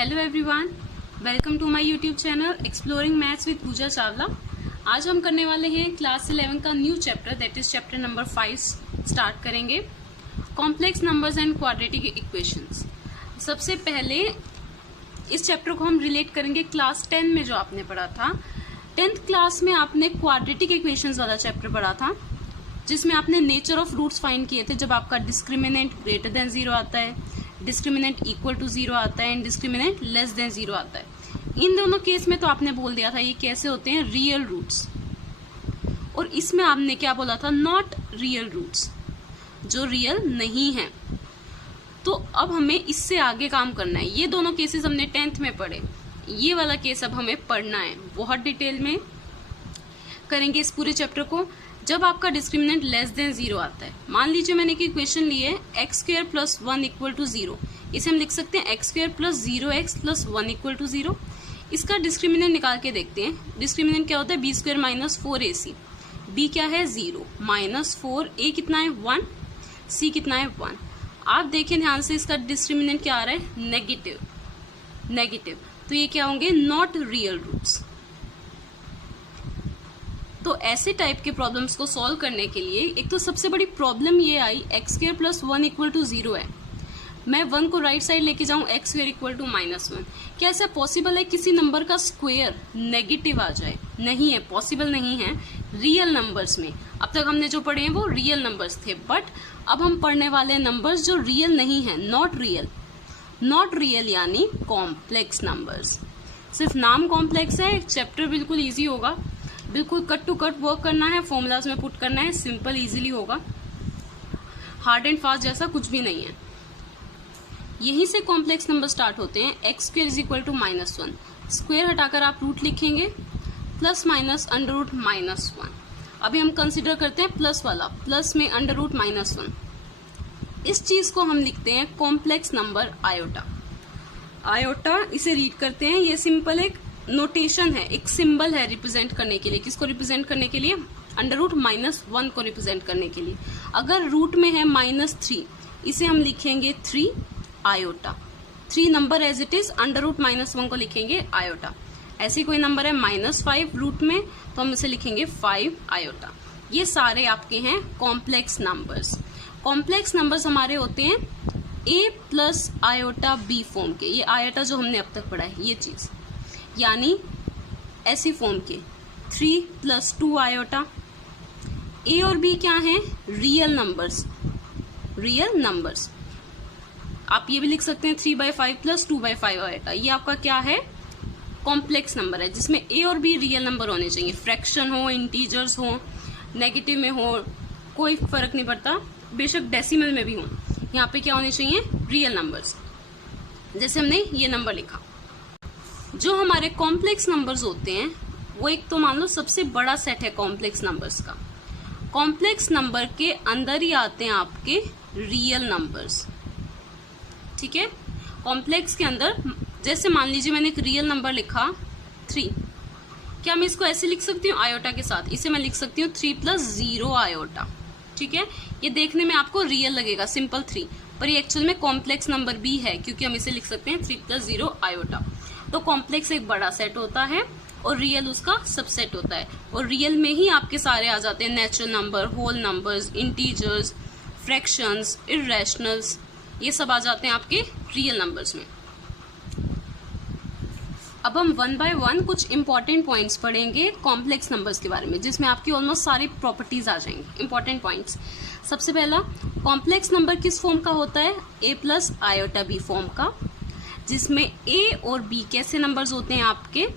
Hello everyone, welcome to my YouTube channel exploring maths with Pooja Chawla. आज हम करने वाले हैं क्लास 11 का new chapter, that is chapter number 5 start करेंगे, complex numbers and quadratic equations. सबसे पहले इस चैप्टर को हम रिलेट करेंगे क्लास 10 में जो आपने पढ़ा था। 10th क्लास में आपने क्वाड्रेटिक इक्वेशंस वाला चैप्टर पढ़ा था, जिसमें आपने नेचर ऑफ रूट्स फाइंड किए थे। जब आपका डिस्क्रिमिनेंट ग्रेटर देन 0 आता है, डिस्क्रिमिनेंट इक्वल टू 0 आता है एंड डिस्क्रिमिनेंट लेस देन 0 आता है। इन दोनों केस में तो आपने बोल दिया था ये कैसे होते हैं, रियल रूट्स। और इसमें आपने क्या बोला था, नॉट रियल रूट्स, जो रियल नहीं है। तो अब हमें इससे आगे काम करना है। ये दोनों केसेस हमने 10th में पढ़े, ये वाला केस अब हमें पढ़ना है, बहुत डिटेल में करेंगे इस पूरे चैप्टर को। जब आपका डिस्क्रिमिनेंट लेस देन 0 आता है, मान लीजिए मैंने एक इक्वेशन ली है x² + 1 = 0। इसे हम लिख सकते हैं x² + 0x + 1 = 0। इसका डिस्क्रिमिनेंट निकाल के देखते हैं। डिस्क्रिमिनेंट क्या होता है, b² - 4ac। b क्या है, 0, -4, a कितना है, 1, c कितना है, 1। आप देखें ध्यान से, इसका डिस्क्रिमिनेंट क्या आ रहा है, नेगेटिव। तो ये क्या होंगे, नॉट रियल रूट्स। तो ऐसे टाइप के प्रॉब्लम्स को सॉल्व करने के लिए एक तो सबसे बड़ी प्रॉब्लम ये आई, x² + 1 = 0 है। मैं 1 को राइट साइड लेके जाऊं, x² = -1। क्या ऐसा पॉसिबल है किसी नंबर का स्क्वायर नेगेटिव आ जाए? नहीं है, पॉसिबल नहीं है रियल नंबर्स में। अब तक हमने जो पढ़े हैं वो रियल नंबर्स थे, बट अब हम पढ़ने वाले नंबर्स जो रियल नहीं है, नॉट रियल यानी कॉम्प्लेक्स नंबर्स। सिर्फ नाम कॉम्प्लेक्स है, चैप्टर बिल्कुल ईजी होगा, बिल्कुल कट टू कट वर्क करना है, फॉर्मूलाज में पुट करना है, सिंपल इजीली होगा, हार्ड एंड फास्ट जैसा कुछ भी नहीं है। यहीं से कॉम्प्लेक्स नंबर स्टार्ट होते हैं। x² = -1, स्क्वायर हटाकर आप रूट लिखेंगे, प्लस माइनस √-1। अभी हम कंसिडर करते हैं प्लस वाला, प्लस में √-1। इस चीज को हम लिखते हैं कॉम्प्लेक्स नंबर आयोटा। इसे रीड करते हैं, ये सिंपल एक नोटेशन है, एक सिंबल है रिप्रेजेंट करने के लिए। किसको रिप्रेजेंट करने के लिए, √-1 को रिप्रेजेंट करने के लिए। अगर रूट में है -3, इसे हम लिखेंगे 3 iota. 3 number as it is, √-1 को लिखेंगे आयोटा। ऐसी कोई नंबर है -5 रूट में, तो हम इसे लिखेंगे 5 आयोटा। ये सारे आपके हैं कॉम्प्लेक्स नंबर्स। कॉम्प्लेक्स नंबर्स हमारे होते हैं a + आयोटा b फॉर्म के। ये आयोटा जो हमने अब तक पढ़ा है, ये चीज, यानी ऐसी फॉर्म के 3 + 2 आयोटा। a और b क्या हैं, रियल नंबर्स। आप ये भी लिख सकते हैं 3/5 + 2/5 आयोटा। ये आपका क्या है, कॉम्प्लेक्स नंबर है, जिसमें a और b रियल नंबर होने चाहिए। फ्रैक्शन हो, इंटीजर्स हो, नेगेटिव में हो, कोई फर्क नहीं पड़ता, बेशक डेसिमल में भी हो, यहाँ पे क्या होने चाहिए, रियल नंबर्स। जैसे हमने ये नंबर लिखा। जो हमारे कॉम्प्लेक्स नंबर्स होते हैं वो एक तो मान लो सबसे बड़ा सेट है कॉम्प्लेक्स नंबर्स का। कॉम्प्लेक्स नंबर के अंदर ही आते हैं आपके रियल नंबर्स, ठीक है। कॉम्प्लेक्स के अंदर, जैसे मान लीजिए मैंने एक रियल नंबर लिखा 3, क्या मैं इसको ऐसे लिख सकती हूँ आयोटा के साथ? इसे मैं लिख सकती हूँ 3 + 0 आयोटा, ठीक है। ये देखने में आपको रियल लगेगा, सिंपल 3, पर ये एक्चुअल में कॉम्प्लेक्स नंबर भी है, क्योंकि हम इसे लिख सकते हैं 3 + 0 आयोटा। तो कॉम्प्लेक्स एक बड़ा सेट होता है और रियल उसका सबसेट होता है। और रियल में ही आपके सारे आ जाते हैं natural number, whole numbers, integers, fractions, irrationals, ये सब आ जाते हैं आपके रियल नंबर्स में। अब हम 1 by 1 कुछ इंपॉर्टेंट पॉइंट्स पढ़ेंगे कॉम्प्लेक्स नंबर्स के बारे में, जिसमें आपकी ऑलमोस्ट सारी प्रॉपर्टीज आ जाएंगी, इंपॉर्टेंट पॉइंट्स। सबसे पहला, कॉम्प्लेक्स नंबर किस फॉर्म का होता है, a + आयोटा b फॉर्म का, जिसमें a और b कैसे नंबर्स होते हैं आपके,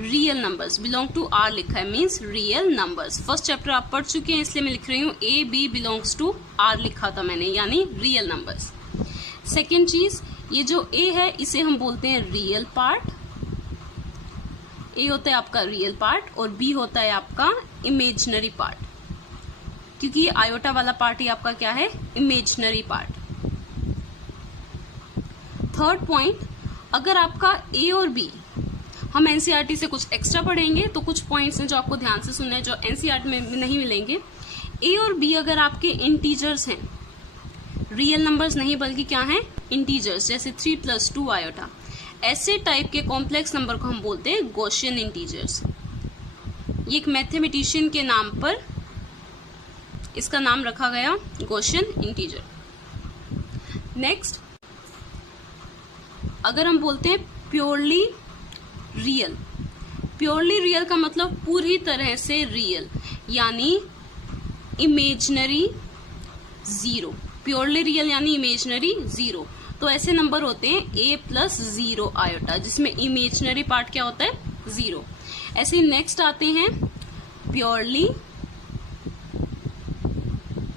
real numbers. Belong to r लिखा है, means real numbers. First chapter आप पढ़ चुके हैं, इसलिए मैं लिख रही हूँ a b belongs to r लिखा था मैंने, यानी रियल नंबर्स। सेकेंड चीज, ये जो a है इसे हम बोलते हैं रियल पार्ट। a होता है आपका रियल पार्ट और b होता है आपका इमेजिनरी पार्ट, क्योंकि ये आयोटा वाला पार्ट ही आपका क्या है, इमेजिनरी पार्ट। थर्ड पॉइंट, अगर आपका a और b, हम एनसीईआरटी से कुछ एक्स्ट्रा पढ़ेंगे तो कुछ पॉइंट्स हैं जो आपको ध्यान से सुनने हैं, जो एनसीईआरटी में नहीं मिलेंगे। a और b अगर आपके इंटीजर्स हैं, रियल नंबर्स नहीं बल्कि क्या हैं, इंटीजर्स, जैसे 3 + 2 आयोटा, ऐसे टाइप के कॉम्प्लेक्स नंबर को हम बोलते हैं गॉसियन इंटीजर्स। ये एक मैथमेटिशियन के नाम पर इसका नाम रखा गया गॉसियन इंटीजर। नेक्स्ट, अगर हम बोलते हैं प्योरली रियल, प्योरली रियल का मतलब पूरी तरह से रियल, यानी इमेजनरी जीरो। प्योरली रियल यानी इमेजनरी जीरो। तो ऐसे नंबर होते हैं a प्लस 0 आयोटा, जिसमें इमेजनरी पार्ट क्या होता है, जीरो। ऐसे नेक्स्ट आते हैं प्योरली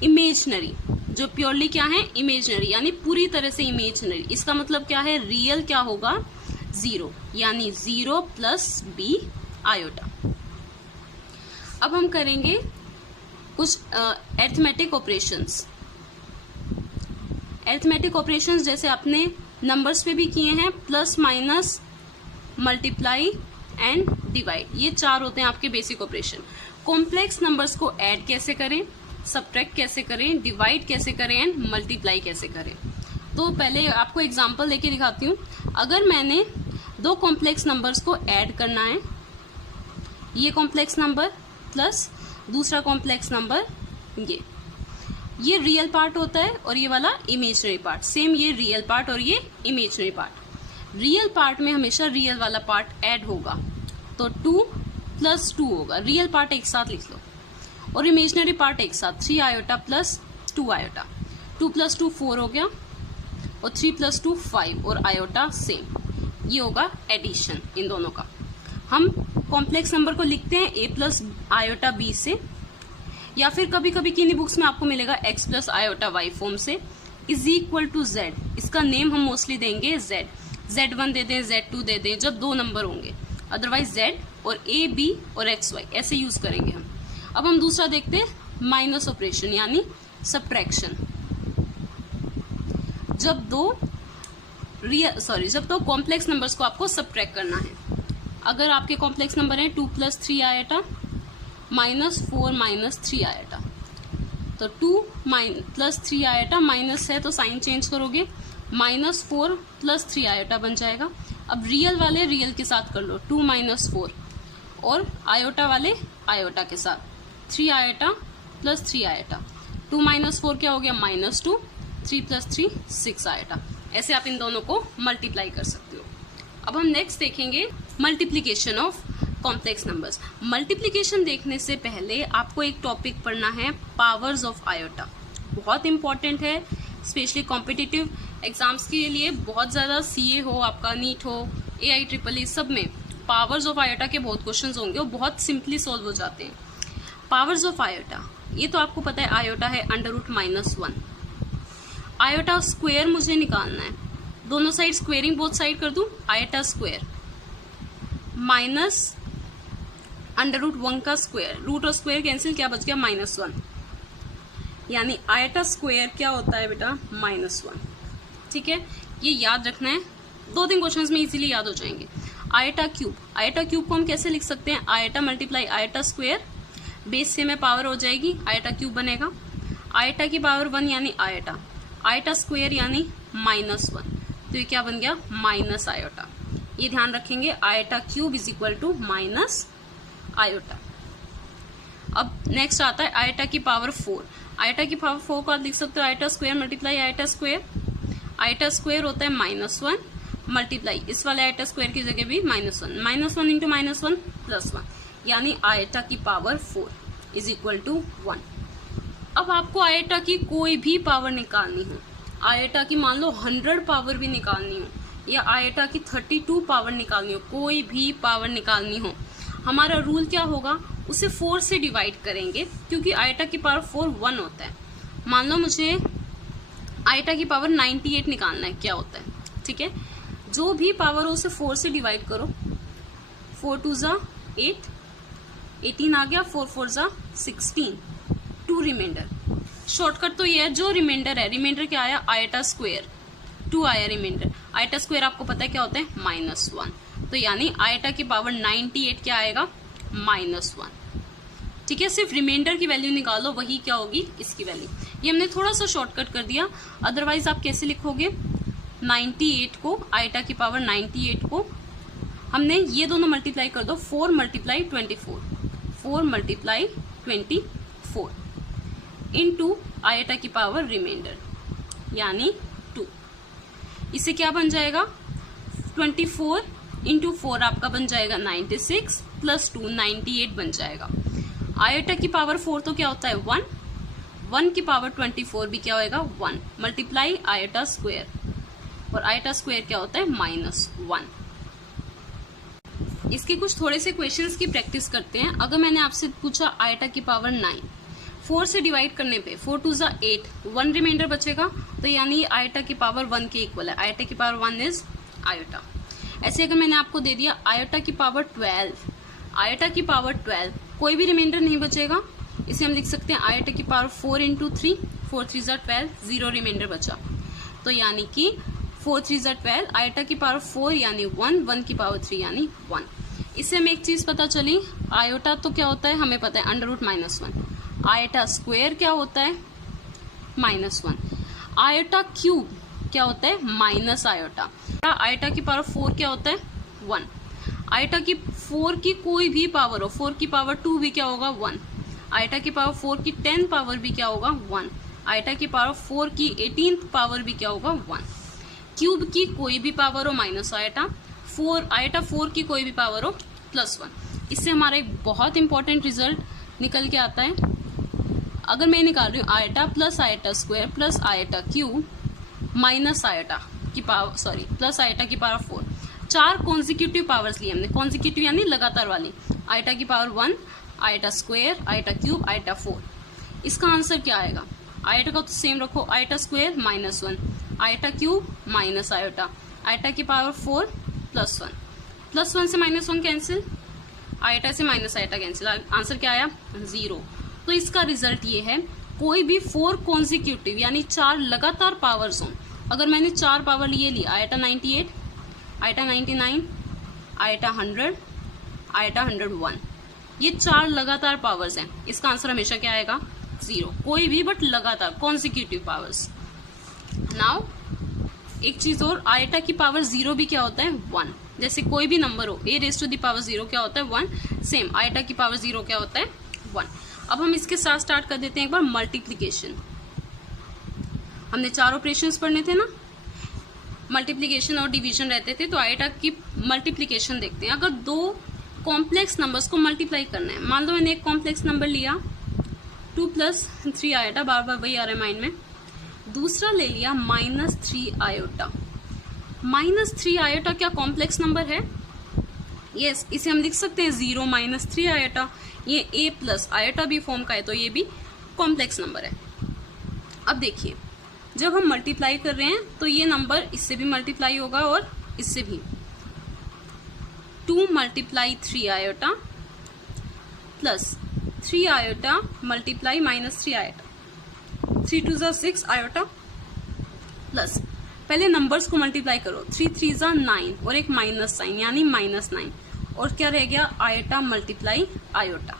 इमेजनरी, जो प्योरली क्या है, इमेजनरी, यानी पूरी तरह से इमेजनरी। इसका मतलब क्या है, रियल क्या होगा, जीरो, यानी 0 प्लस b आयोटा। अब हम करेंगे कुछ अरिथमेटिक ऑपरेशंस। अरिथमेटिक ऑपरेशंस जैसे आपने नंबर्स पे भी किए हैं, plus minus multiply and divide, ये 4 होते हैं आपके बेसिक ऑपरेशन। कॉम्प्लेक्स नंबर्स को ऐड कैसे करें, सब्ट्रैक्ट कैसे करें, डिवाइड कैसे करें एंड मल्टीप्लाई कैसे करें। तो पहले आपको एग्जांपल देके दिखाती हूँ। अगर मैंने 2 कॉम्प्लेक्स नंबर्स को ऐड करना है, ये कॉम्प्लेक्स नंबर प्लस दूसरा कॉम्प्लेक्स नंबर, ये रियल पार्ट होता है और ये वाला इमेजनरी पार्ट। सेम ये रियल पार्ट और ये इमेजनरी पार्ट। रियल पार्ट में हमेशा रियल वाला पार्ट ऐड होगा, तो 2 प्लस 2 होगा। रियल पार्ट एक साथ लिख लो और इमेजनरी पार्ट एक साथ, 3 आयोटा प्लस 2 आयोटा। 2 प्लस 2 4 हो गया और 3 प्लस 2 5 और आयोटा सेम। ये होगा एडिशन इन दोनों का। हम कॉम्प्लेक्स नंबर को लिखते हैं a प्लस आयोटा b से, या फिर कभी कभी किन्हीं बुक्स में आपको मिलेगा x plus iota y form से, इज इक्वल टू z। इसका नेम हम मोस्टली देंगे z, z1 दे दें, z2 दे दें जब 2 नंबर होंगे, अदरवाइज z और a b और x y ऐसे यूज करेंगे हम। अब हम दूसरा देखते हैं माइनस ऑपरेशन यानी सब्ट्रैक्शन। जब दो कॉम्प्लेक्स नंबर्स को आपको सब्ट्रैक्ट करना है। अगर आपके कॉम्प्लेक्स नंबर है 2 plus 3 iota minus 4 minus 3 iota, तो 2 प्लस 3 आयोटा माइनस है तो साइन चेंज करोगे, माइनस 4 प्लस 3 आयोटा बन जाएगा। अब रियल वाले रियल के साथ कर लो, 2 माइनस 4, और आयोटा वाले आयोटा के साथ 3 आयोटा प्लस 3 आयोटा। 2 माइनस 4 क्या हो गया, माइनस 2, 3 प्लस 3 6 आयोटा। ऐसे आप इन दोनों को मल्टीप्लाई कर सकते हो। अब हम नेक्स्ट देखेंगे multiplication of complex numbers. Multiplication देखने से पहले आपको एक टॉपिक पढ़ना है, पावर्स ऑफ आयोटा। बहुत इंपॉर्टेंट है, स्पेशली कॉम्पिटिटिव एग्जाम्स के लिए। बहुत ज़्यादा CA हो, आपका नीट हो, AIEEE, सब में पावर्स ऑफ आयोटा के बहुत क्वेश्चंस होंगे और बहुत सिंपली सॉल्व हो जाते हैं। पावर्स ऑफ आयोटा, ये तो आपको पता है, आयोटा है √-1। आयोटा स्क्वायर मुझे निकालना है, दोनों साइड स्क्वेयरिंग बोथ साइड कर दूं, आयोटा स्क्वायर माइनस √1 का स्क्वायर, रूट और स्क्वायर कैंसिल, क्या बच गया, -1। यानी आयोटा स्क्वायर क्या होता है बेटा, -1। ठीक है, ये याद रखना है, 2-3 क्वेश्चंस में इजीली याद हो जाएंगे। आयोटा क्यूब, आयोटा क्यूब को हम कैसे लिख सकते हैं, iota multiply iota square, base से में पावर हो जाएगी, आयोटा क्यूब बनेगा। आयोटा की पावर 1 यानी आयोटा, आयोटा स्क्वायर यानी -1, तो ये क्या बन गया, माइनस आयोटा। ये ध्यान रखेंगे, iota cube is equal to minus iota. अब नेक्स्ट आता है आयोटा की पावर 4। आयोटा की पावर 4 को आप लिख सकते हो iota square multiply iota square. Iota square होता है -1 मल्टीप्लाई इस वाले आयोटा स्क्वायर की जगह भी -1, -1 इंटू -1 +1, यानी आयोटा की पावर 4 इज इक्वल टू 1। अब आपको आयोटा की कोई भी पावर निकालनी हो, आयोटा की मान लो 100 पावर भी निकालनी हो, या आयोटा की 32 पावर निकालनी हो, कोई भी पावर निकालनी हो, हमारा रूल क्या होगा, उसे 4 से डिवाइड करेंगे, क्योंकि आयोटा की पावर 4 1 होता है। मान लो मुझे आयोटा की पावर 98 निकालना है, क्या होता है, ठीक है, जो भी पावर हो उसे 4 से डिवाइड करो, 4 2 ज़ा 8, 18 आ गया, 4 4 ज़ा 16, 2 रिमाइंडर। शॉर्टकट तो ये है, जो रिमाइंडर है, रिमाइंडर क्या आया, आयोटा स्क्वायर, 2 आया रिमाइंडर। आयोटा स्क्वायर आपको पता है क्या होता है, -1, तो यानी आयोटा की पावर 98 क्या आएगा, -1। ठीक है, सिर्फ रिमाइंडर की वैल्यू निकालो, वही क्या होगी, इसकी वैल्यू। ये हमने थोड़ा सा शॉर्टकट कर दिया, अदरवाइज आप कैसे लिखोगे, 98 को, आयटा की पावर 98 को हमने ये दोनों मल्टीप्लाई कर दो, 4 मल्टीप्लाई 24, 4 मल्टीप्लाई 24 इनटू आयटा की पावर रिमाइंडर यानी 2। इससे क्या बन जाएगा, 24 इंटू 4 आपका बन जाएगा 96 प्लस 2 98 बन जाएगा। आयटा की पावर 4 तो क्या होता है 1, 1 की पावर 24 भी क्या होएगा 1 मल्टीप्लाई आयटा स्क्वायर, और आयटा स्क्वायर क्या होता है -1। इसके कुछ थोड़े से क्वेश्चंस की प्रैक्टिस करते हैं। अगर मैंने आपसे पूछा आयटा की पावर 9, 4 से डिवाइड करने पे 4 2 ज़ा 8, 1 रिमाइंडर बचेगा, तो यानी आयटा की पावर 1 के इक्वल है। आयटा की पावर 1 इज आयटा। ऐसे अगर मैंने आपको दे दिया आयटा की पावर 12, आयटा की पावर 12, कोई भी रिमाइंडर नहीं बचेगा, इसे हम लिख सकते हैं आयटा की पावर 4 इंटू 3, 4 3 ज़ा 12, 0 रिमाइंडर बचा, तो यानी कि 4 3 ज़ा 12, आयटा की पावर 4 यानी 1, 1 की पावर 3 यानी 1। इससे हमें एक चीज पता चली, आयोटा तो क्या होता है हमें पता है √-1, आयटा स्क्वायर क्या होता है -1, आयटा क्यूब क्या होता है माइनस आयोटा, आयटा की पावर 4 क्या होता है 1, आयटा की 4 की कोई भी पावर हो, 4 की पावर 2 भी क्या होगा 1, आयटा की पावर 4 की 10 पावर भी क्या होगा 1, आयटा की पावर 4 की 18th पावर भी क्या होगा 1, क्यूब की कोई भी पावर हो माइनस आयटा, 4 आयटा 4 की कोई भी पावर हो +1। इससे हमारा एक बहुत इंपॉर्टेंट रिजल्ट निकल के आता है। अगर मैं निकाल रही हूँ eta plus eta square plus eta cube minus eta की पावर प्लस आयटा की पावर 4, 4 कॉन्जिक्यूटिव पावर्स ली हमने, कॉन्जिक्यूटिव यानी लगातार वाली, आयटा की power 1, eta square, eta cube, eta 4। इसका आंसर क्या आएगा, आयटा का तो सेम रखो, eta square -1, eta cube minus eta, eta की पावर 4 +1, +1 से -1 कैंसिल, आयटा से माइनस आयटा कैंसिल, आंसर क्या आया 0। तो इसका रिजल्ट ये है, कोई भी 4 कॉन्जिक्यूटिव यानी 4 लगातार पावर्स हों, अगर मैंने 4 पावर लिए ली, आयटा 98, आयटा 99, आयटा 100, आयटा 101, ये 4 लगातार पावर्स हैं, इसका आंसर हमेशा क्या आएगा 0, कोई भी बट लगातार कॉन्जिक्यूटिव पावर्स। नाउ एक चीज और, आयटा की पावर 0 भी क्या होता है 1, जैसे कोई भी नंबर हो, a⁻0 क्या होता है 1, सेम आयटा की पावर 0 क्या होता है 1। अब हम इसके साथ स्टार्ट कर देते हैं एक बार मल्टीप्लीकेशन। हमने 4 ऑपरेशंस पढ़ने थे ना, मल्टीप्लीकेशन और डिवीजन रहते थे, तो आयटा की मल्टीप्लीकेशन देखते हैं। अगर 2 कॉम्प्लेक्स नंबर्स को मल्टीप्लाई करना है, मान लो मैंने एक कॉम्प्लेक्स नंबर लिया 2 + 3 आयटा, बार बार वही आ रहा है माइंड में, दूसरा ले लिया -3 आयोटा। -3 आयोटा क्या कॉम्प्लेक्स नंबर है? यस, इसे हम लिख सकते हैं 0 - 3 आयोटा। ये a प्लस आयोटा भी फॉर्म का है, तो ये भी कॉम्प्लेक्स नंबर है। अब देखिए, जब हम मल्टीप्लाई कर रहे हैं तो ये नंबर इससे भी मल्टीप्लाई होगा और इससे भी, 2 × 3 iota plus 3 iota multiply -3 iota, 3 2 ज़ा 6 आयोटा प्लस, पहले नंबर्स को मल्टीप्लाई करो, 3 3 ज़ा 9 और एक माइनस साइन यानी -9, और क्या रह गया आयोटा मल्टीप्लाई आयोटा,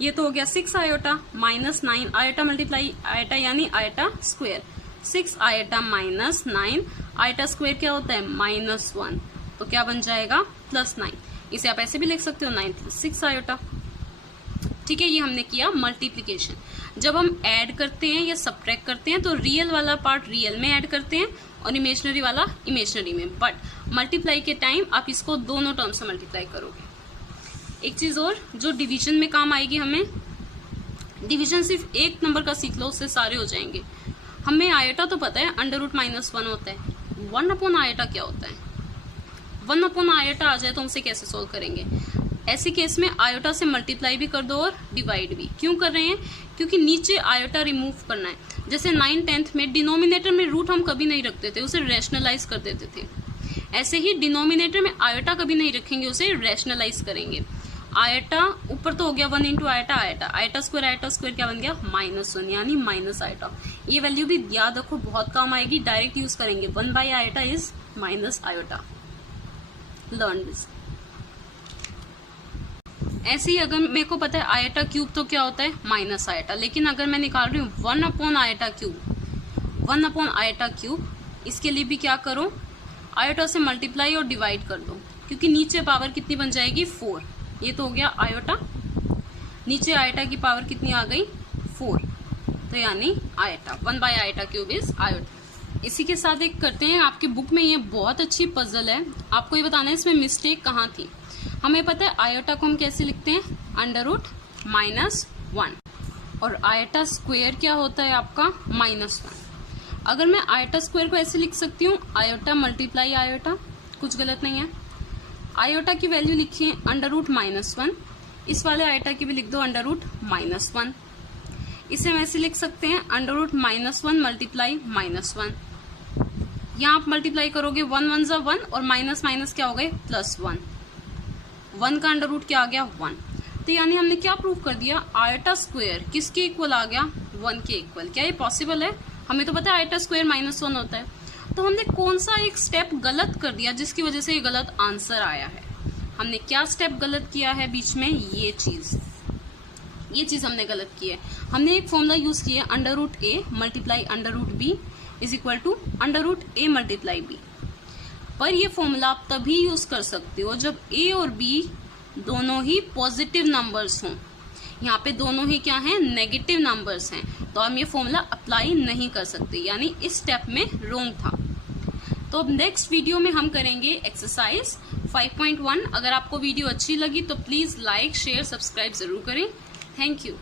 ये तो हो गया 6 आयोटा -9 आयोटा मल्टीप्लाई आयोटा यानी iota square, 6 iota -9 iota square क्या होता है -1, तो क्या बन जाएगा +9। इसे आप ऐसे भी लिख सकते हो 9 + 6 आयोटा। ठीक है, ये हमने किया मल्टीप्लीकेशन। जब हम ऐड करते हैं या सब्ट्रैक्ट करते हैं तो रियल वाला पार्ट रियल में ऐड करते हैं और इमेजिनरी वाला इमेजिनरी में, बट मल्टीप्लाई के टाइम आप इसको दोनों टर्म से मल्टीप्लाई करोगे। एक चीज और जो डिवीजन में काम आएगी हमें, डिवीजन सिर्फ एक नंबर का सीख लो, उससे सारे हो जाएंगे। हमें आयोटा तो पता है √-1 होता है, 1 आयोटा क्या होता है, 1 आयोटा आ जाए तो हमसे कैसे सोल्व करेंगे? ऐसे केस में आयोटा से मल्टीप्लाई भी कर दो और डिवाइड भी। क्यों कर रहे हैं? क्योंकि नीचे आयोटा रिमूव करना है। जैसे 9th 10th में डिनोमिनेटर में रूट हम कभी नहीं रखते थे, उसे रैशनलाइज कर देते थे, ऐसे ही डिनोमिनेटर में आयोटा कभी नहीं रखेंगे, उसे रैशनलाइज करेंगे। आयोटा ऊपर तो हो गया 1 × आयोटा, आयोटा स्क्वायर क्या बन गया -1 यानी माइनस आयोटा। ये वैल्यू भी याद रखो, बहुत काम आएगी, डायरेक्ट यूज करेंगे, 1/आयोटा इज -आयोटा, लर्न दिस। ऐसे ही अगर मेरे को पता है आयोटा क्यूब तो क्या होता है -आयोटा, लेकिन अगर मैं निकाल रही हूँ 1 आयोटा क्यूब, 1 आयोटा क्यूब, इसके लिए भी क्या करो, आयोटा से मल्टीप्लाई और डिवाइड कर दो, क्योंकि नीचे पावर कितनी बन जाएगी 4। ये तो हो गया आयोटा, नीचे आयोटा की पावर कितनी आ गई 4, तो यानी आयोटा 1/आयोटा क्यूब इज आयोटा। इसी के साथ एक करते हैं, आपकी बुक में ये बहुत अच्छी पजल है, आपको ये बताना है इसमें मिस्टेक कहाँ थी। हमें पता है आयोटा को हम कैसे लिखते हैं, √-1, और आयोटा स्क्वायर क्या होता है आपका -1। अगर मैं आयोटा स्क्वायर को ऐसे लिख सकती हूँ, आयोटा मल्टीप्लाई आयोटा, कुछ गलत नहीं है। आयोटा की वैल्यू लिखिए √-1, इस वाले आयोटा की भी लिख दो √-1। इसे हम ऐसे लिख सकते हैं √-1 मल्टीप्लाई -1। यहाँ आप मल्टीप्लाई करोगे 1 1 जा 1 और माइनस माइनस क्या हो गए +1, 1 का अंडर रूट क्या आ गया 1। तो यानी हमने क्या प्रूव कर दिया, आयोटा स्क्वायर किसके इक्वल आ गया 1 के इक्वल। क्या ये पॉसिबल है, हमें तो पता है आयोटा स्क्वायर -1 होता है। तो हमने कौन सा एक स्टेप गलत कर दिया जिसकी वजह से ये गलत आंसर आया है। हमने क्या स्टेप गलत किया है बीच में, ये चीज हमने गलत की है। हमने एक फॉर्मूला यूज किया √a multiply √b is equal to √a multiply b। पर ये फॉर्मूला आप तभी यूज कर सकते हो जब a और b दोनों ही पॉजिटिव नंबर्स हों। यहाँ पे दोनों ही क्या हैं, नेगेटिव नंबर्स हैं, तो हम ये फॉर्मूला अप्लाई नहीं कर सकते, यानी इस स्टेप में रोंग था। तो अब नेक्स्ट वीडियो में हम करेंगे एक्सरसाइज 5.1। अगर आपको वीडियो अच्छी लगी तो प्लीज लाइक शेयर सब्सक्राइब जरूर करें। Thank you.